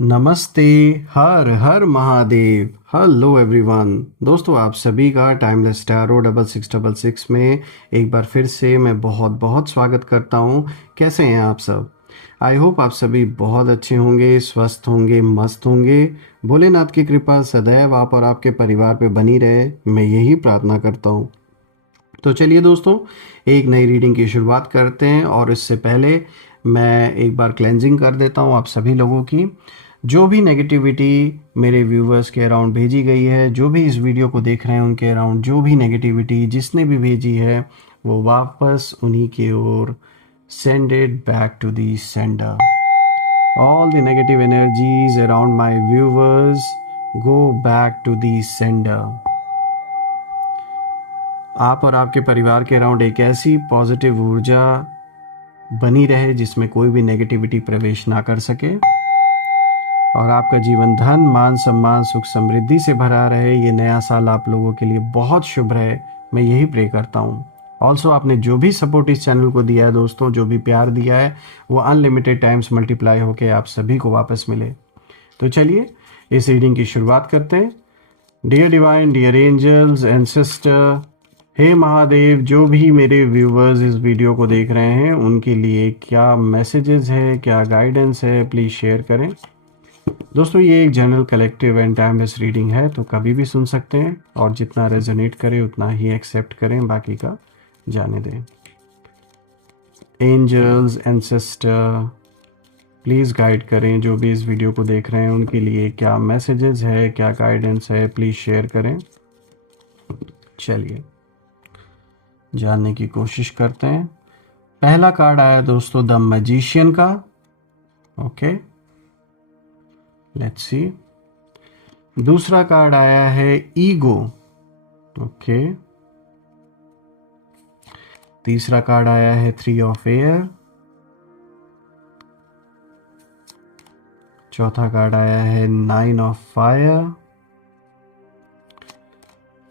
नमस्ते। हर हर महादेव। Hello everyone. दोस्तों आप सभी का टाइमलेस टैरो 6666 में एक बार फिर से मैं बहुत बहुत स्वागत करता हूँ। कैसे हैं आप सब? आई होप आप सभी बहुत अच्छे होंगे, स्वस्थ होंगे, मस्त होंगे। भोलेनाथ की कृपा सदैव आप और आपके परिवार पे बनी रहे, मैं यही प्रार्थना करता हूँ। तो चलिए दोस्तों, एक नई रीडिंग की शुरुआत करते हैं और इससे पहले मैं एक बार क्लेंजिंग कर देता हूँ आप सभी लोगों की। जो भी नेगेटिविटी मेरे व्यूवर्स के अराउंड भेजी गई है, जो भी इस वीडियो को देख रहे हैं उनके अराउंड जो भी नेगेटिविटी जिसने भी भेजी है, वो वापस उन्हीं की ओर send it back to the sender. All the negative energies around my viewers go back to the sender. आप और आपके परिवार के अराउंड एक ऐसी पॉजिटिव ऊर्जा बनी रहे जिसमें कोई भी नेगेटिविटी प्रवेश ना कर सके, और आपका जीवन धन, मान, सम्मान, सुख, समृद्धि से भरा रहे। ये नया साल आप लोगों के लिए बहुत शुभ रहे, मैं यही प्रे करता हूँ। ऑल्सो आपने जो भी सपोर्ट इस चैनल को दिया है दोस्तों, जो भी प्यार दिया है, वो अनलिमिटेड टाइम्स मल्टीप्लाई होकर आप सभी को वापस मिले। तो चलिए इस रीडिंग की शुरुआत करते हैं। Dear divine, dear angels, ancestor, हे महादेव, जो भी मेरे व्यूवर्स इस वीडियो को देख रहे हैं उनके लिए क्या मैसेजेस है, क्या गाइडेंस है, प्लीज़ शेयर करें। दोस्तों ये एक general collective and timeless reading है, तो कभी भी सुन सकते हैं और जितना रेजोनेट करे उतना ही एक्सेप्ट करें, बाकी का जाने दें। एंजल्स, एंसेस्टर, प्लीज़ गाइड करें जो भी इस वीडियो को देख रहे हैं उनके लिए क्या मैसेजेस है, क्या गाइडेंस है, प्लीज़ शेयर करें। चलिए जानने की कोशिश करते हैं। पहला कार्ड आया दोस्तों द मैजिशियन का। Okay, let's see. दूसरा कार्ड आया है ईगो। ओके, तीसरा कार्ड आया है 3 ऑफ एयर। चौथा कार्ड आया है 9 ऑफ फायर।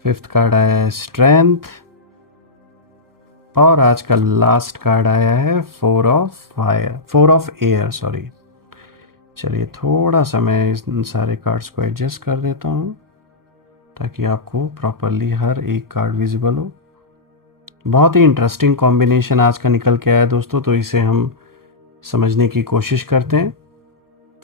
फिफ्थ कार्ड आया है स्ट्रेंथ, और आज का लास्ट कार्ड आया है 4 ऑफ एयर, सॉरी। चलिए थोड़ा सा मैं इन सारे कार्ड्स को एडजस्ट कर देता हूँ ताकि आपको प्रॉपरली हर एक कार्ड विजिबल हो। बहुत ही इंटरेस्टिंग कॉम्बिनेशन आज का निकल के आया दोस्तों, तो इसे हम समझने की कोशिश करते हैं।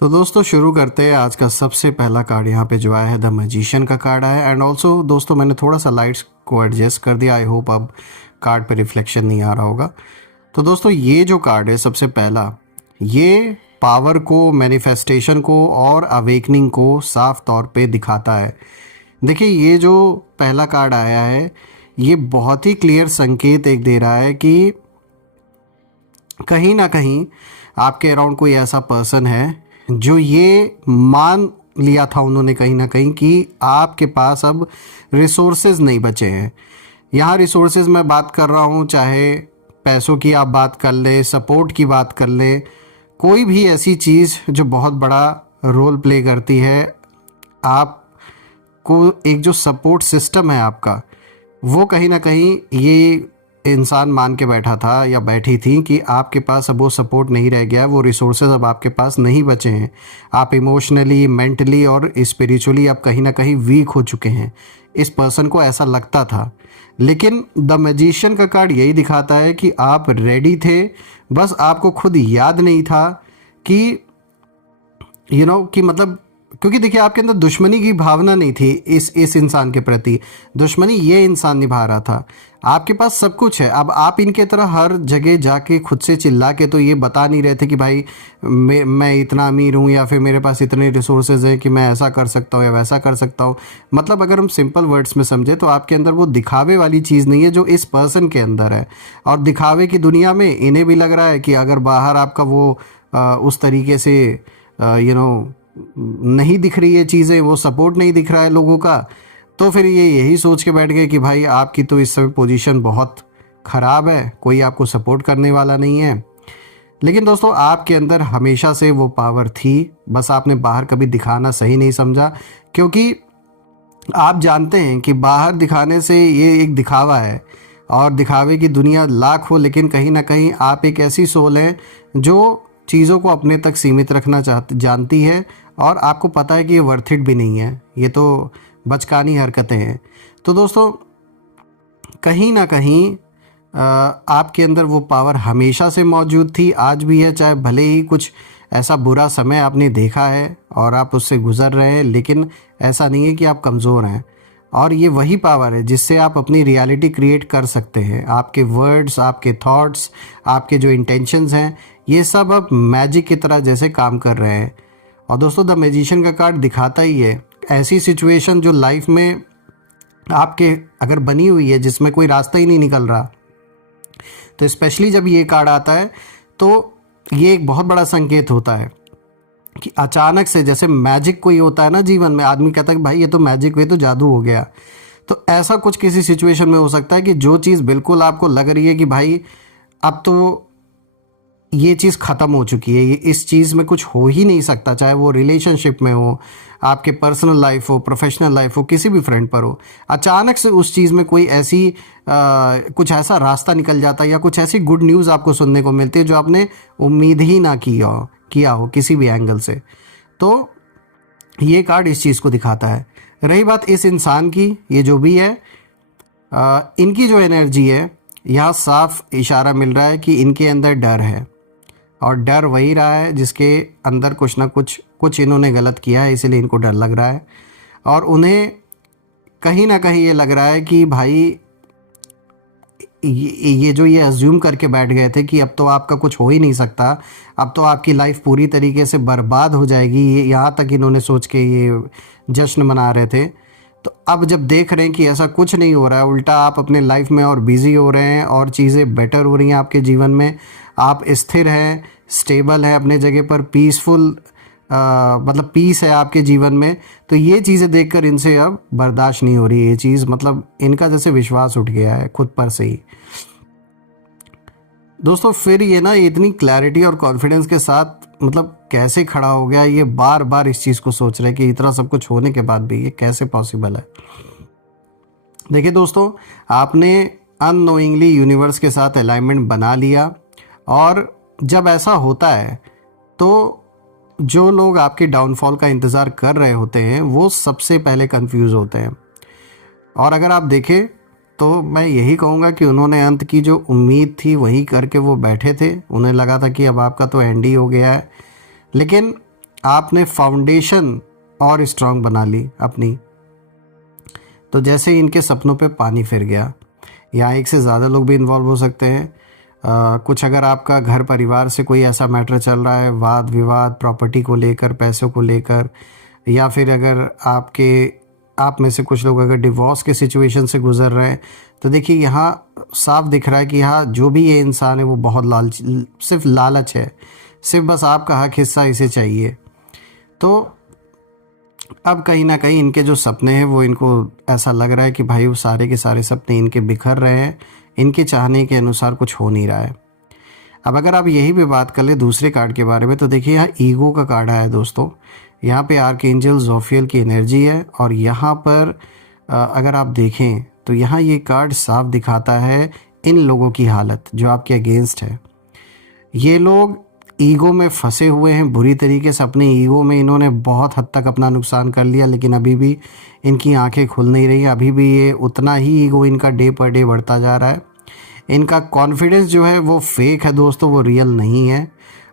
तो दोस्तों शुरू करते हैं। आज का सबसे पहला कार्ड यहाँ पे जो आया है द मैजिशियन का कार्ड आया। एंड ऑल्सो दोस्तों मैंने थोड़ा सा लाइट्स को एडजस्ट कर दिया, आई होप अब कार्ड पे रिफ्लेक्शन नहीं आ रहा होगा। तो दोस्तों ये जो कार्ड है सबसे पहला, ये पावर को, मैनिफेस्टेशन को और अवेकनिंग को साफ तौर पे दिखाता है। देखिए ये जो पहला कार्ड आया है ये बहुत ही क्लियर संकेत एक दे रहा है कि कहीं ना कहीं आपके अराउंड कोई ऐसा पर्सन है जो ये मान लिया था उन्होंने कहीं ना कहीं कि आपके पास अब रिसोर्सेज नहीं बचे हैं। यहाँ रिसोर्सेज मैं बात कर रहा हूँ, चाहे पैसों की आप बात कर ले, सपोर्ट की बात कर ले, कोई भी ऐसी चीज़ जो बहुत बड़ा रोल प्ले करती है। आपको एक जो सपोर्ट सिस्टम है आपका, वो कहीं ना कहीं ये इंसान मान के बैठा था या बैठी थी कि आपके पास अब वो सपोर्ट नहीं रह गया, वो रिसोर्सेज अब आपके पास नहीं बचे हैं। आप इमोशनली, मेंटली और स्पिरिचुअली आप कहीं ना कहीं वीक हो चुके हैं। इस पर्सन को ऐसा लगता था, लेकिन द मैजिशियन का कार्ड यही दिखाता है कि आप रेडी थे, बस आपको खुद याद नहीं था कि कि मतलब, क्योंकि देखिए आपके अंदर दुश्मनी की भावना नहीं थी इस इंसान के प्रति। दुश्मनी ये इंसान निभा रहा था। आपके पास सब कुछ है, अब आप इनके तरह हर जगह जाके खुद से चिल्ला के तो ये बता नहीं रहे थे कि भाई मैं इतना अमीर हूँ या फिर मेरे पास इतने रिसोर्सेज हैं कि मैं ऐसा कर सकता हूँ या वैसा कर सकता हूँ। मतलब अगर हम सिंपल वर्ड्स में समझे तो आपके अंदर वो दिखावे वाली चीज़ नहीं है जो इस पर्सन के अंदर है। और दिखावे की दुनिया में इन्हें भी लग रहा है कि अगर बाहर आपका वो उस तरीके से नहीं दिख रही है चीज़ें, वो सपोर्ट नहीं दिख रहा है लोगों का, तो फिर ये यही सोच के बैठ गए कि भाई आपकी तो इस समय पोजीशन बहुत ख़राब है, कोई आपको सपोर्ट करने वाला नहीं है। लेकिन दोस्तों आपके अंदर हमेशा से वो पावर थी, बस आपने बाहर कभी दिखाना सही नहीं समझा। क्योंकि आप जानते हैं कि बाहर दिखाने से ये एक दिखावा है और दिखावे की दुनिया लाख हो, लेकिन कहीं ना कहीं आप एक ऐसी सोल हैं जो चीज़ों को अपने तक सीमित रखना जानती है और आपको पता है कि ये वर्थ इट भी नहीं है, ये तो बचकानी हरकतें हैं। तो दोस्तों कहीं ना कहीं आपके अंदर वो पावर हमेशा से मौजूद थी, आज भी है, चाहे भले ही कुछ ऐसा बुरा समय आपने देखा है और आप उससे गुजर रहे हैं, लेकिन ऐसा नहीं है कि आप कमज़ोर हैं। और ये वही पावर है जिससे आप अपनी रियलिटी क्रिएट कर सकते हैं। आपके वर्ड्स, आपके थॉट्स, आपके जो इंटेंशंस हैं, ये सब अब मैजिक की तरह जैसे काम कर रहे हैं। और दोस्तों द मैजिशियन का कार्ड दिखाता ही है ऐसी सिचुएशन जो लाइफ में आपके अगर बनी हुई है जिसमें कोई रास्ता ही नहीं निकल रहा, तो स्पेशली जब ये कार्ड आता है तो ये एक बहुत बड़ा संकेत होता है कि अचानक से जैसे मैजिक कोई होता है ना जीवन में, आदमी कहता है कि भाई ये तो मैजिक हुई, तो जादू हो गया। तो ऐसा कुछ किसी सिचुएशन में हो सकता है कि जो चीज़ बिल्कुल आपको लग रही है कि भाई अब तो ये चीज़ ख़त्म हो चुकी है, ये इस चीज़ में कुछ हो ही नहीं सकता, चाहे वो रिलेशनशिप में हो, आपके पर्सनल लाइफ हो, प्रोफेशनल लाइफ हो, किसी भी फ्रेंड पर हो, अचानक से उस चीज़ में कोई ऐसी कुछ ऐसा रास्ता निकल जाता है या कुछ ऐसी गुड न्यूज़ आपको सुनने को मिलती है जो आपने उम्मीद ही ना किया हो किसी भी एंगल से। तो ये कार्ड इस चीज़ को दिखाता है। रही बात इस इंसान की, ये जो भी है, इनकी जो एनर्जी है, यहाँ साफ इशारा मिल रहा है कि इनके अंदर डर है, और डर वही रहा है जिसके अंदर कुछ ना कुछ इन्होंने गलत किया है, इसीलिए इनको डर लग रहा है। और उन्हें कहीं ना कहीं ये लग रहा है कि भाई ये जो ये अज्यूम करके बैठ गए थे कि अब तो आपका कुछ हो ही नहीं सकता, अब तो आपकी लाइफ पूरी तरीके से बर्बाद हो जाएगी, ये यहाँ तक इन्होंने सोच के ये जश्न मना रहे थे। तो अब जब देख रहे हैं कि ऐसा कुछ नहीं हो रहा है, उल्टा आप अपने लाइफ में और बिज़ी हो रहे हैं और चीज़ें बेटर हो रही हैं आपके जीवन में, आप स्थिर हैं, स्टेबल हैं अपने जगह पर, पीसफुल मतलब पीस है आपके जीवन में, तो ये चीज़ें देखकर इनसे अब बर्दाश्त नहीं हो रही है ये चीज़, मतलब इनका जैसे विश्वास उठ गया है खुद पर से ही। दोस्तों फिर ये ना इतनी क्लैरिटी और कॉन्फिडेंस के साथ मतलब कैसे खड़ा हो गया, ये बार बार इस चीज़ को सोच रहे हैं कि इतना सब कुछ होने के बाद भी ये कैसे पॉसिबल है। देखिए दोस्तों, आपने अननोइंगली यूनिवर्स के साथ अलाइनमेंट बना लिया, और जब ऐसा होता है तो जो लोग आपके डाउनफॉल का इंतज़ार कर रहे होते हैं वो सबसे पहले कंफ्यूज होते हैं। और अगर आप देखें तो मैं यही कहूँगा कि उन्होंने अंत की जो उम्मीद थी वही करके वो बैठे थे, उन्हें लगा था कि अब आपका तो एंड ही हो गया है, लेकिन आपने फाउंडेशन और स्ट्रांग बना ली अपनी। तो जैसे ही इनके सपनों पे पानी फिर गया। यहाँ एक से ज़्यादा लोग भी इन्वॉल्व हो सकते हैं। कुछ अगर आपका घर परिवार से कोई ऐसा मैटर चल रहा है, वाद विवाद प्रॉपर्टी को लेकर, पैसों को लेकर, या फिर अगर आप में से कुछ लोग अगर डिवोर्स के सिचुएशन से गुजर रहे हैं, तो देखिए यहाँ साफ दिख रहा है कि यहाँ जो भी ये इंसान है वो बहुत सिर्फ लालच है, सिर्फ बस आपका हक हिस्सा इसे चाहिए। तो अब कहीं ना कहीं इनके जो सपने हैं वो इनको ऐसा लग रहा है कि भाई वो सारे के सारे सपने इनके बिखर रहे हैं, इनके चाहने के अनुसार कुछ हो नहीं रहा है। अब अगर आप यही भी बात कर ले दूसरे कार्ड के बारे में, तो देखिए यहाँ ईगो का कार्ड आया है दोस्तों। यहाँ पे आर्कएंजल जोफियल की एनर्जी है, और यहाँ पर अगर आप देखें तो यहाँ ये कार्ड साफ दिखाता है इन लोगों की हालत जो आपके अगेंस्ट है। ये लोग ईगो में फंसे हुए हैं बुरी तरीके से, अपने ईगो में इन्होंने बहुत हद तक अपना नुकसान कर लिया, लेकिन अभी भी इनकी आंखें खुल नहीं रही हैं, अभी भी ये उतना ही ईगो इनका डे पर डे बढ़ता जा रहा है। इनका कॉन्फिडेंस जो है वो फेक है दोस्तों, वो रियल नहीं है,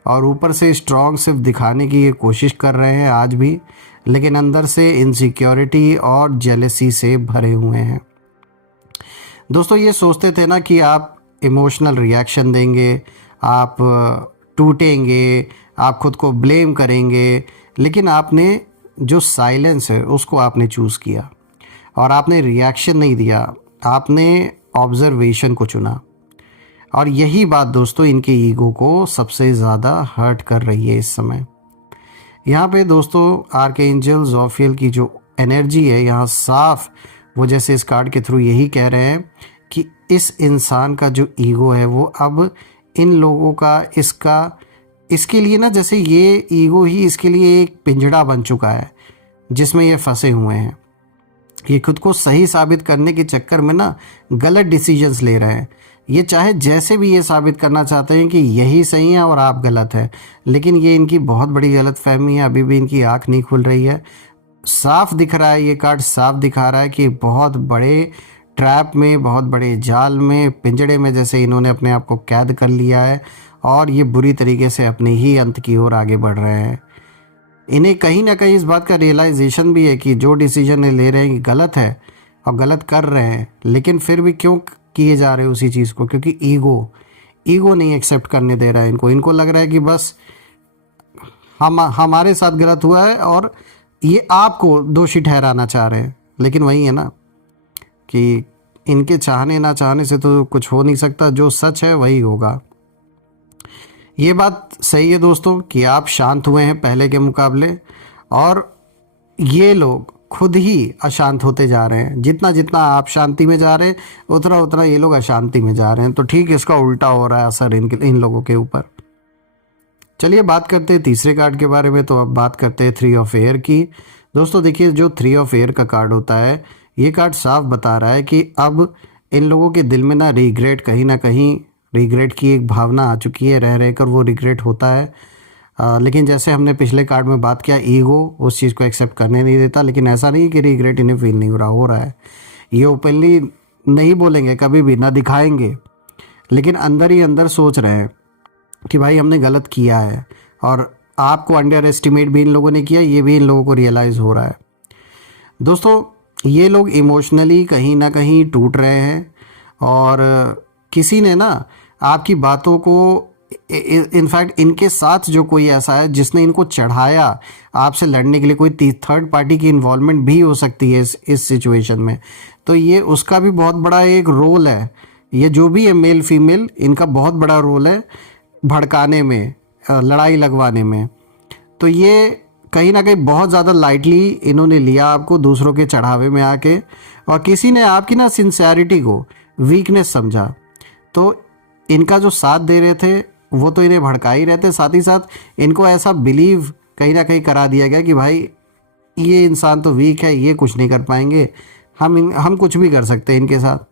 और ऊपर से स्ट्रॉन्ग सिर्फ दिखाने की ये कोशिश कर रहे हैं आज भी, लेकिन अंदर से इनसिक्योरिटी और जेलसी से भरे हुए हैं। दोस्तों ये सोचते थे ना कि आप इमोशनल रिएक्शन देंगे, आप टूटेंगे, आप खुद को ब्लेम करेंगे, लेकिन आपने जो साइलेंस है उसको आपने चूज़ किया, और आपने रिएक्शन नहीं दिया, आपने ऑब्जर्वेशन को चुना। और यही बात दोस्तों इनके ईगो को सबसे ज़्यादा हर्ट कर रही है इस समय। यहाँ पे दोस्तों आर्कएंजल जोफियल की जो एनर्जी है यहाँ साफ, वो जैसे इस कार्ड के थ्रू यही कह रहे हैं कि इस इंसान का जो ईगो है वो अब इन लोगों का इसके लिए ना, जैसे ये ईगो ही इसके लिए एक पिंजड़ा बन चुका है जिसमें ये फंसे हुए हैं। ये खुद को सही साबित करने के चक्कर में ना गलत डिसीजंस ले रहे हैं, ये चाहे जैसे भी ये साबित करना चाहते हैं कि यही सही है और आप गलत है, लेकिन ये इनकी बहुत बड़ी गलतफहमी है, अभी भी इनकी आंख नहीं खुल रही है। साफ दिख रहा है, ये कार्ड साफ दिखा रहा है कि बहुत बड़े ट्रैप में, बहुत बड़े जाल में, पिंजड़े में जैसे इन्होंने अपने आप को कैद कर लिया है और ये बुरी तरीके से अपने ही अंत की ओर आगे बढ़ रहे हैं। इन्हें कहीं ना कहीं इस बात का रियलाइजेशन भी है कि जो डिसीजन ये ले रहे हैं गलत है और गलत कर रहे हैं, लेकिन फिर भी क्यों किए जा रहे हैं उसी चीज़ को, क्योंकि ईगो नहीं एक्सेप्ट करने दे रहा है इनको लग रहा है कि बस हमारे साथ गलत हुआ है और ये आपको दोषी ठहराना चाह रहे हैं। लेकिन वही है ना कि इनके चाहने ना चाहने से तो कुछ हो नहीं सकता, जो सच है वही होगा। ये बात सही है दोस्तों कि आप शांत हुए हैं पहले के मुकाबले, और ये लोग खुद ही अशांत होते जा रहे हैं। जितना जितना आप शांति में जा रहे हैं उतना उतना ये लोग अशांति में जा रहे हैं। तो ठीक इसका उल्टा हो रहा है असर इन लोगों के ऊपर। चलिए बात करते हैं तीसरे कार्ड के बारे में। तो अब बात करते हैं 3 ऑफ एयर की। दोस्तों देखिए, जो 3 ऑफ एयर का कार्ड होता है, ये कार्ड साफ बता रहा है कि अब इन लोगों के दिल में ना रिग्रेट, कहीं ना कहीं रिग्रेट की एक भावना आ चुकी है। रह रहकर वो रिग्रेट होता है। लेकिन जैसे हमने पिछले कार्ड में बात किया, ईगो उस चीज़ को एक्सेप्ट करने नहीं देता। लेकिन ऐसा नहीं कि रिग्रेट इन्हें फील नहीं हो रहा है। ये ओपनली नहीं बोलेंगे कभी भी, ना दिखाएंगे, लेकिन अंदर ही अंदर सोच रहे हैं कि भाई हमने गलत किया है। और आपको अंडर एस्टिमेट भी इन लोगों ने किया, ये भी इन लोगों को रियलाइज़ हो रहा है। दोस्तों ये लोग इमोशनली कहीं ना कहीं टूट रहे हैं, और किसी ने ना आपकी बातों को, इनफैक्ट इनके साथ जो कोई ऐसा है जिसने इनको चढ़ाया आपसे लड़ने के लिए, कोई थर्ड पार्टी की इन्वॉल्वमेंट भी हो सकती है इस सिचुएशन में। तो ये उसका भी बहुत बड़ा एक रोल है। ये जो भी है मेल फीमेल, इनका बहुत बड़ा रोल है भड़काने में, लड़ाई लगवाने में। तो ये कहीं ना कहीं बहुत ज़्यादा लाइटली इन्होंने लिया आपको दूसरों के चढ़ावे में आके, और किसी ने आपकी ना सिंसियरिटी को वीकनेस समझा। तो इनका जो साथ दे रहे थे वो तो इन्हें भड़का ही रहते, साथ ही साथ इनको ऐसा बिलीव कहीं ना कहीं करा दिया गया कि भाई ये इंसान तो वीक है, ये कुछ नहीं कर पाएंगे, हम कुछ भी कर सकते हैं इनके साथ।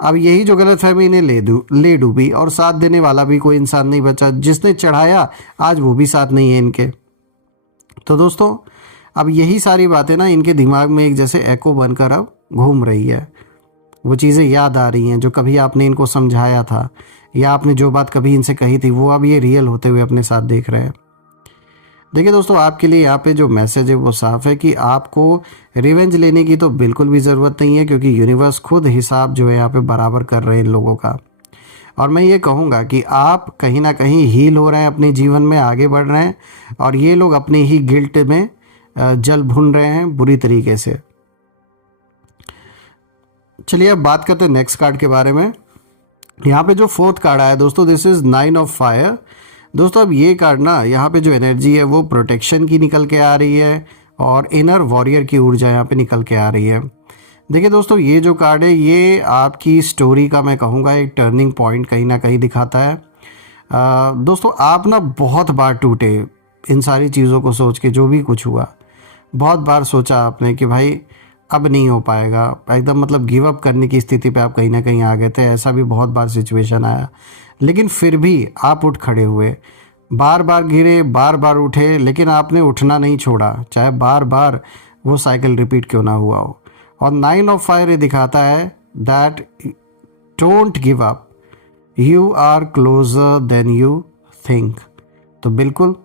अब यही जो गलतफहमी इन्हें ले डूबी, और साथ देने वाला भी कोई इंसान नहीं बचा। जिसने चढ़ाया आज वो भी साथ नहीं है इनके। तो दोस्तों अब यही सारी बातें ना इनके दिमाग में एक जैसे एको बनकर अब घूम रही है। वो चीज़ें याद आ रही हैं जो कभी आपने इनको समझाया था, या आपने जो बात कभी इनसे कही थी, वो अब ये रियल होते हुए अपने साथ देख रहे हैं। देखिए दोस्तों, आपके लिए यहाँ पे जो मैसेज है वो साफ है कि आपको रिवेंज लेने की तो बिल्कुल भी ज़रूरत नहीं है, क्योंकि यूनिवर्स खुद हिसाब जो है यहाँ पे बराबर कर रहे हैं इन लोगों का। और मैं ये कहूँगा कि आप कहीं ना कहीं हील हो रहे हैं, अपने जीवन में आगे बढ़ रहे हैं, और ये लोग अपनी ही गिल्ट में जल भुन रहे हैं बुरी तरीके से। चलिए अब बात करते हैं नेक्स्ट कार्ड के बारे में। यहाँ पे जो 4th कार्ड आया दोस्तों, दिस इज़ 9 ऑफ फायर। दोस्तों अब ये कार्ड ना, यहाँ पे जो एनर्जी है वो प्रोटेक्शन की निकल के आ रही है, और इनर वॉरियर की ऊर्जा यहाँ पे निकल के आ रही है। देखिए दोस्तों, ये जो कार्ड है ये आपकी स्टोरी का, मैं कहूँगा, एक टर्निंग पॉइंट कहीं ना कहीं दिखाता है। दोस्तों आप ना बहुत बार टूटे इन सारी चीज़ों को सोच के, जो भी कुछ हुआ, बहुत बार सोचा आपने कि भाई अब नहीं हो पाएगा, एकदम मतलब गिव अप करने की स्थिति पे आप कहीं ना कहीं आ गए थे। ऐसा भी बहुत बार सिचुएशन आया, लेकिन फिर भी आप उठ खड़े हुए। बार बार गिरे, बार बार उठे, लेकिन आपने उठना नहीं छोड़ा, चाहे बार बार वो साइकिल रिपीट क्यों ना हुआ हो। और 9 ऑफ फायर ये दिखाता है that don't give up, you are closer than you think. तो बिल्कुल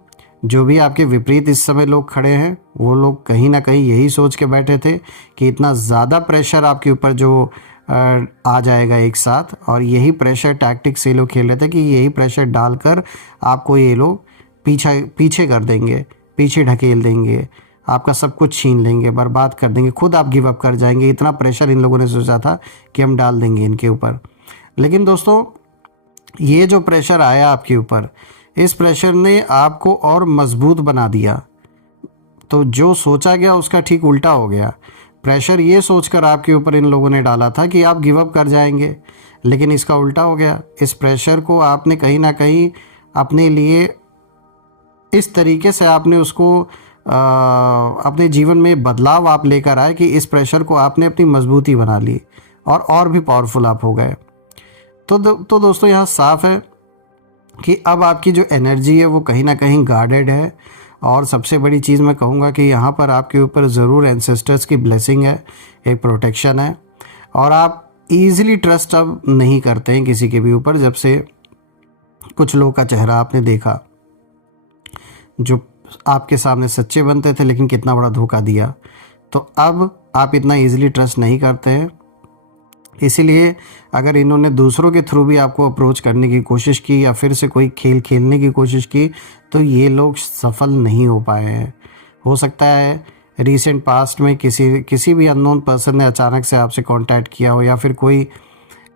जो भी आपके विपरीत इस समय लोग खड़े हैं, वो लोग कहीं ना कहीं यही सोच के बैठे थे कि इतना ज़्यादा प्रेशर आपके ऊपर जो आ जाएगा एक साथ, और यही प्रेशर टैक्टिक्स ये लोग खेल रहे थे कि यही प्रेशर डालकर आपको ये लोग पीछे कर देंगे, पीछे ढकेल देंगे, आपका सब कुछ छीन लेंगे, बर्बाद कर देंगे, खुद आप गिव अप कर जाएंगे। इतना प्रेशर इन लोगों ने सोचा था कि हम डाल देंगे इनके ऊपर। लेकिन दोस्तों ये जो प्रेशर आया आपके ऊपर, इस प्रेशर ने आपको और मजबूत बना दिया। तो जो सोचा गया उसका ठीक उल्टा हो गया। प्रेशर ये सोचकर आपके ऊपर इन लोगों ने डाला था कि आप गिव अप कर जाएंगे, लेकिन इसका उल्टा हो गया। इस प्रेशर को आपने कहीं ना कहीं अपने लिए इस तरीके से आपने उसको अपने जीवन में बदलाव आप लेकर आए कि इस प्रेशर को आपने अपनी मजबूती बना ली, और भी पावरफुल आप हो गए। तो दोस्तों यहाँ साफ है कि अब आपकी जो एनर्जी है वो कहीं ना कहीं गार्डेड है। और सबसे बड़ी चीज़ मैं कहूँगा कि यहाँ पर आपके ऊपर ज़रूर एंसेस्टर्स की ब्लेसिंग है, एक प्रोटेक्शन है। और आप इजीली ट्रस्ट अब नहीं करते हैं किसी के भी ऊपर, जब से कुछ लोगों का चेहरा आपने देखा जो आपके सामने सच्चे बनते थे लेकिन कितना बड़ा धोखा दिया। तो अब आप इतना इजीली ट्रस्ट नहीं करते हैं। इसीलिए अगर इन्होंने दूसरों के थ्रू भी आपको अप्रोच करने की कोशिश की या फिर से कोई खेल खेलने की कोशिश की, तो ये लोग सफल नहीं हो पाए हैं। हो सकता है रीसेंट पास्ट में किसी भी अननोन पर्सन ने अचानक से आपसे कांटेक्ट किया हो, या फिर कोई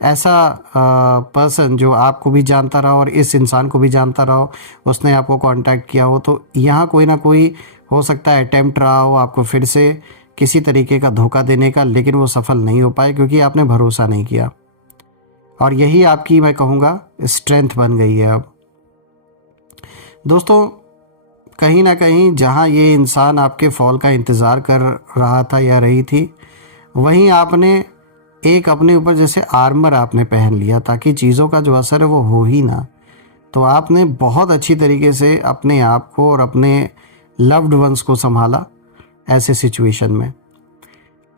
ऐसा पर्सन जो आपको भी जानता रहा और इस इंसान को भी जानता रहा हो, उसने आपको कांटेक्ट किया हो। तो यहाँ कोई ना कोई हो सकता है अटेम्प्ट रहा हो आपको फिर से किसी तरीके का धोखा देने का, लेकिन वो सफल नहीं हो पाए क्योंकि आपने भरोसा नहीं किया। और यही आपकी मैं कहूँगा स्ट्रेंथ बन गई है अब। दोस्तों कहीं ना कहीं जहाँ ये इंसान आपके फॉल का इंतज़ार कर रहा था या रही थी, वहीं आपने एक अपने ऊपर जैसे आर्मर आपने पहन लिया ताकि चीज़ों का जो असर है वो हो ही ना। तो आपने बहुत अच्छी तरीके से अपने आप को और अपने लव्ड वंस को संभाला ऐसे सिचुएशन में।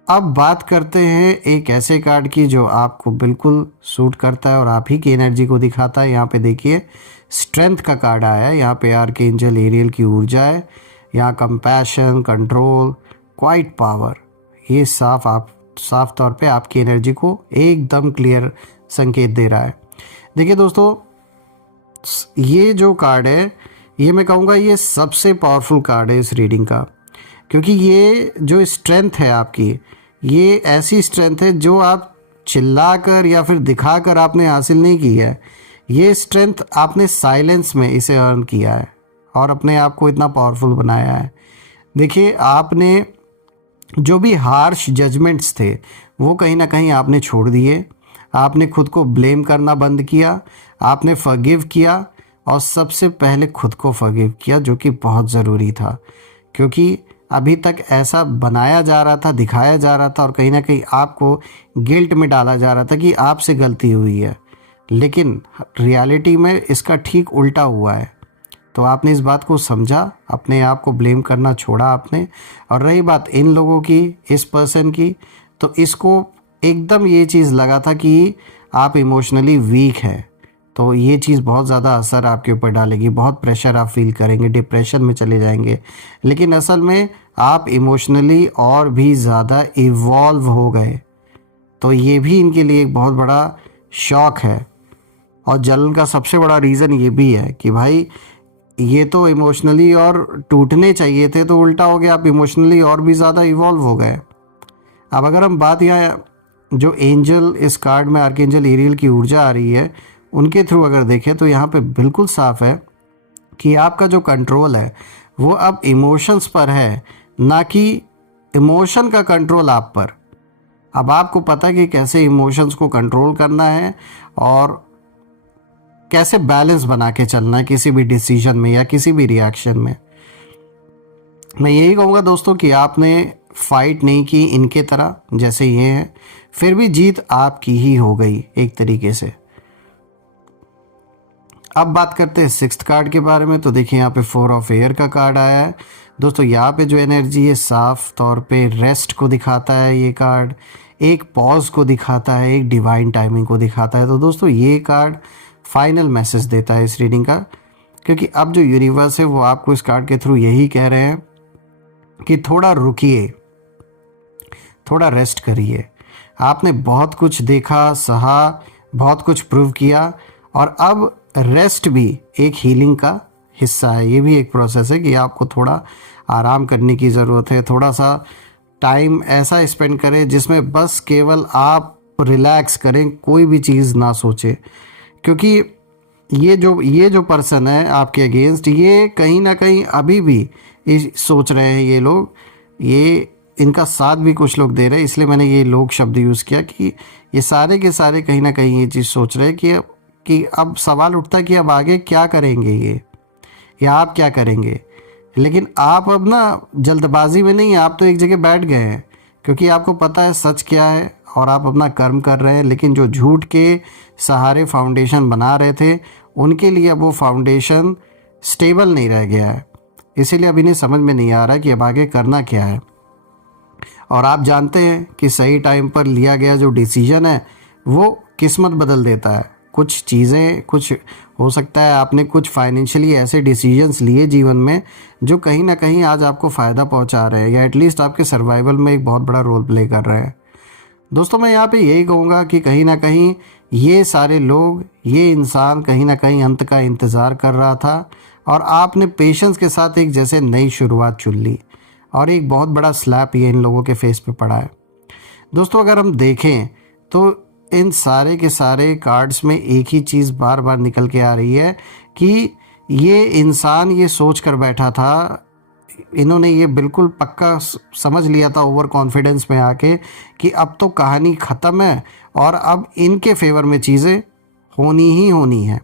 अब बात करते हैं एक ऐसे कार्ड की जो आपको बिल्कुल सूट करता है और आप ही की एनर्जी को दिखाता है। यहाँ पे देखिए स्ट्रेंथ का कार्ड आया है। यहाँ पे आर्कएंजल एरियल की ऊर्जा है। यहाँ कंपैशन, कंट्रोल, क्वाइट पावर, ये साफ तौर पे आपकी एनर्जी को एकदम क्लियर संकेत दे रहा है। देखिए दोस्तों, ये जो कार्ड है ये मैं कहूँगा ये सबसे पावरफुल कार्ड है इस रीडिंग का, क्योंकि ये जो स्ट्रेंथ है आपकी, ये ऐसी स्ट्रेंथ है जो आप चिल्लाकर या फिर दिखाकर आपने हासिल नहीं की है। ये स्ट्रेंथ आपने साइलेंस में इसे अर्न किया है और अपने आप को इतना पावरफुल बनाया है। देखिए आपने जो भी हार्श जजमेंट्स थे वो कहीं ना कहीं आपने छोड़ दिए। आपने खुद को ब्लेम करना बंद किया, आपने फॉरगिव किया और सबसे पहले खुद को फॉरगिव किया, जो कि बहुत ज़रूरी था। क्योंकि अभी तक ऐसा बनाया जा रहा था, दिखाया जा रहा था और कहीं ना कहीं आपको गिल्ट में डाला जा रहा था कि आपसे गलती हुई है, लेकिन रियलिटी में इसका ठीक उल्टा हुआ है। तो आपने इस बात को समझा, अपने आप को ब्लेम करना छोड़ा आपने। और रही बात इन लोगों की, इस पर्सन की, तो इसको एकदम ये चीज़ लगा था कि आप इमोशनली वीक हैं, तो ये चीज़ बहुत ज़्यादा असर आपके ऊपर डालेगी, बहुत प्रेशर आप फील करेंगे, डिप्रेशन में चले जाएंगे। लेकिन असल में आप इमोशनली और भी ज़्यादा इवॉल्व हो गए, तो ये भी इनके लिए एक बहुत बड़ा शॉक है। और जलन का सबसे बड़ा रीज़न ये भी है कि भाई ये तो इमोशनली और टूटने चाहिए थे, तो उल्टा हो गया, आप इमोशनली और भी ज़्यादा इवॉल्व हो गए। अब अगर हम बात यहाँ जो एंजल इस कार्ड में आर्कएंजल एरियल की ऊर्जा आ रही है उनके थ्रू अगर देखें, तो यहाँ पे बिल्कुल साफ है कि आपका जो कंट्रोल है वो अब इमोशंस पर है, ना कि इमोशन का कंट्रोल आप पर। अब आपको पता है कि कैसे इमोशंस को कंट्रोल करना है और कैसे बैलेंस बना के चलना है किसी भी डिसीजन में या किसी भी रिएक्शन में। मैं यही कहूँगा दोस्तों कि आपने फाइट नहीं की इनके तरह जैसे ये हैं, फिर भी जीत आपकी ही हो गई एक तरीके से। अब बात करते हैं सिक्स्थ कार्ड के बारे में। तो देखिए यहाँ पे 4 ऑफ एयर का कार्ड आया है। दोस्तों यहाँ पे जो एनर्जी है साफ तौर पे रेस्ट को दिखाता है। ये कार्ड एक पॉज को दिखाता है, एक डिवाइन टाइमिंग को दिखाता है। तो दोस्तों ये कार्ड फाइनल मैसेज देता है इस रीडिंग का, क्योंकि अब जो यूनिवर्स है वो आपको इस कार्ड के थ्रू यही कह रहे हैं कि थोड़ा रुकिए, थोड़ा रेस्ट करिए। आपने बहुत कुछ देखा, सहा, बहुत कुछ प्रूव किया और अब रेस्ट भी एक हीलिंग का हिस्सा है। ये भी एक प्रोसेस है कि आपको थोड़ा आराम करने की ज़रूरत है। थोड़ा सा टाइम ऐसा स्पेंड करें जिसमें बस केवल आप रिलैक्स करें, कोई भी चीज़ ना सोचें। क्योंकि ये जो पर्सन है आपके अगेंस्ट, ये कहीं ना कहीं अभी भी सोच रहे हैं ये लोग, ये इनका साथ भी कुछ लोग दे रहे हैं, इसलिए मैंने ये लोग शब्द यूज़ किया कि ये सारे के सारे कहीं ना कहीं ये चीज़ सोच रहे हैं कि अब सवाल उठता है कि अब आगे क्या करेंगे ये, या आप क्या करेंगे। लेकिन आप अब ना जल्दबाजी में नहीं, आप तो एक जगह बैठ गए हैं क्योंकि आपको पता है सच क्या है और आप अपना कर्म कर रहे हैं। लेकिन जो झूठ के सहारे फाउंडेशन बना रहे थे, उनके लिए अब वो फाउंडेशन स्टेबल नहीं रह गया है। इसीलिए अब इन्हें समझ में नहीं आ रहा कि अब आगे करना क्या है। और आप जानते हैं कि सही टाइम पर लिया गया जो डिसीजन है वो किस्मत बदल देता है। कुछ चीज़ें, कुछ हो सकता है आपने कुछ फाइनेंशियली ऐसे डिसीजंस लिए जीवन में जो कहीं ना कहीं आज आपको फ़ायदा पहुंचा रहे हैं या एटलीस्ट आपके सर्वाइवल में एक बहुत बड़ा रोल प्ले कर रहे हैं। दोस्तों मैं यहाँ पे यही कहूँगा कि कहीं ना कहीं ये सारे लोग, ये इंसान कहीं ना कहीं अंत का इंतज़ार कर रहा था और आपने पेशेंस के साथ एक जैसे नई शुरुआत चुन ली और एक बहुत बड़ा स्लैप ये इन लोगों के फेस पे पड़ा है। दोस्तों अगर हम देखें तो इन सारे के सारे कार्ड्स में एक ही चीज़ बार बार निकल के आ रही है कि ये इंसान ये सोच कर बैठा था, इन्होंने ये बिल्कुल पक्का समझ लिया था ओवर कॉन्फिडेंस में आके कि अब तो कहानी ख़त्म है और अब इनके फेवर में चीज़ें होनी ही होनी है।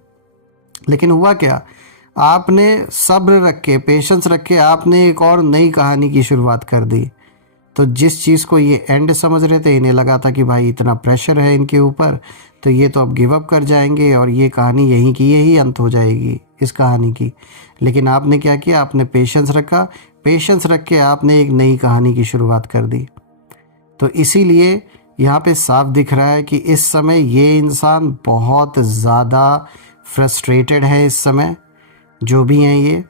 लेकिन हुआ क्या, आपने सब्र रख के, पेशेंस रख के आपने एक और नई कहानी की शुरुआत कर दी। तो जिस चीज़ को ये एंड समझ रहे थे, इन्हें लगा था कि भाई इतना प्रेशर है इनके ऊपर तो ये तो अब गिव अप कर जाएंगे और ये कहानी यहीं की यही अंत हो जाएगी इस कहानी की। लेकिन आपने क्या किया, आपने पेशेंस रखा, पेशेंस रख के आपने एक नई कहानी की शुरुआत कर दी। तो इसीलिए यहाँ पे साफ दिख रहा है कि इस समय ये इंसान बहुत ज़्यादा फ्रस्ट्रेटेड है। इस समय जो भी हैं ये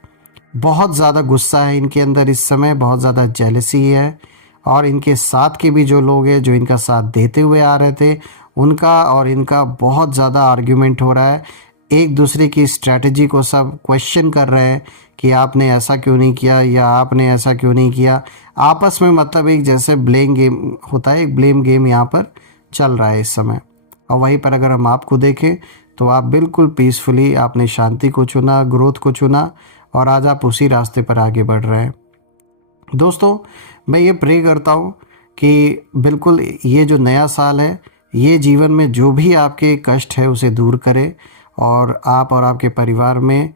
बहुत ज़्यादा गुस्सा है इनके अंदर, इस समय बहुत ज़्यादा जेलसी है और इनके साथ के भी जो लोग हैं जो इनका साथ देते हुए आ रहे थे उनका और इनका बहुत ज़्यादा आर्ग्यूमेंट हो रहा है। एक दूसरे की स्ट्रैटेजी को सब क्वेश्चन कर रहे हैं कि आपने ऐसा क्यों नहीं किया या आपने ऐसा क्यों नहीं किया। आपस में मतलब एक जैसे ब्लेम गेम होता है, एक ब्लेम गेम यहाँ पर चल रहा है इस समय। और वहीं पर अगर हम आपको देखें तो आप बिल्कुल पीसफुली, आपने शांति को चुना, ग्रोथ को चुना और आज आप उसी रास्ते पर आगे बढ़ रहे हैं। दोस्तों मैं ये प्रे करता हूँ कि बिल्कुल ये जो नया साल है ये जीवन में जो भी आपके कष्ट है उसे दूर करे और आप और आपके परिवार में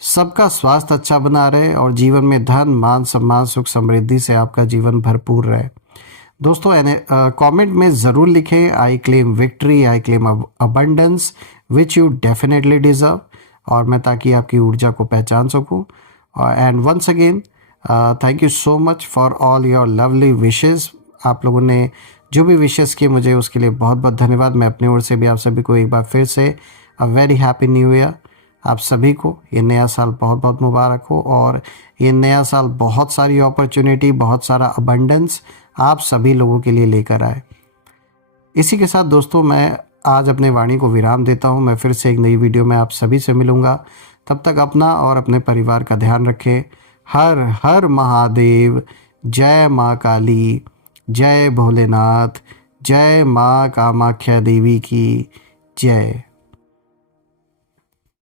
सबका स्वास्थ्य अच्छा बना रहे और जीवन में धन, मान, सम्मान, सुख, समृद्धि से आपका जीवन भरपूर रहे। दोस्तों कमेंट में ज़रूर लिखें, I claim victory, I claim abundance which you definitely deserve, और मैं ताकि आपकी ऊर्जा को पहचान सकूं। And once again thank you so much for all your lovely wishes. आप लोगों ने जो भी विशेस किए मुझे उसके लिए बहुत बहुत धन्यवाद। मैं अपनी ओर से भी आप सभी को एक बार फिर से a very happy new year. आप सभी को ये नया साल बहुत बहुत मुबारक हो और ये नया साल बहुत सारी अपॉर्चुनिटी, बहुत सारा अबंडेंस आप सभी लोगों के लिए लेकर आए। इसी के साथ दोस्तों मैं आज अपने वाणी को विराम देता हूँ। मैं फिर से एक नई वीडियो में आप सभी से मिलूँगा। तब तक अपना और अपने परिवार का ध्यान रखें। हर हर महादेव। जय माँ काली, जय भोलेनाथ, जय माँ कामाख्या देवी की जय।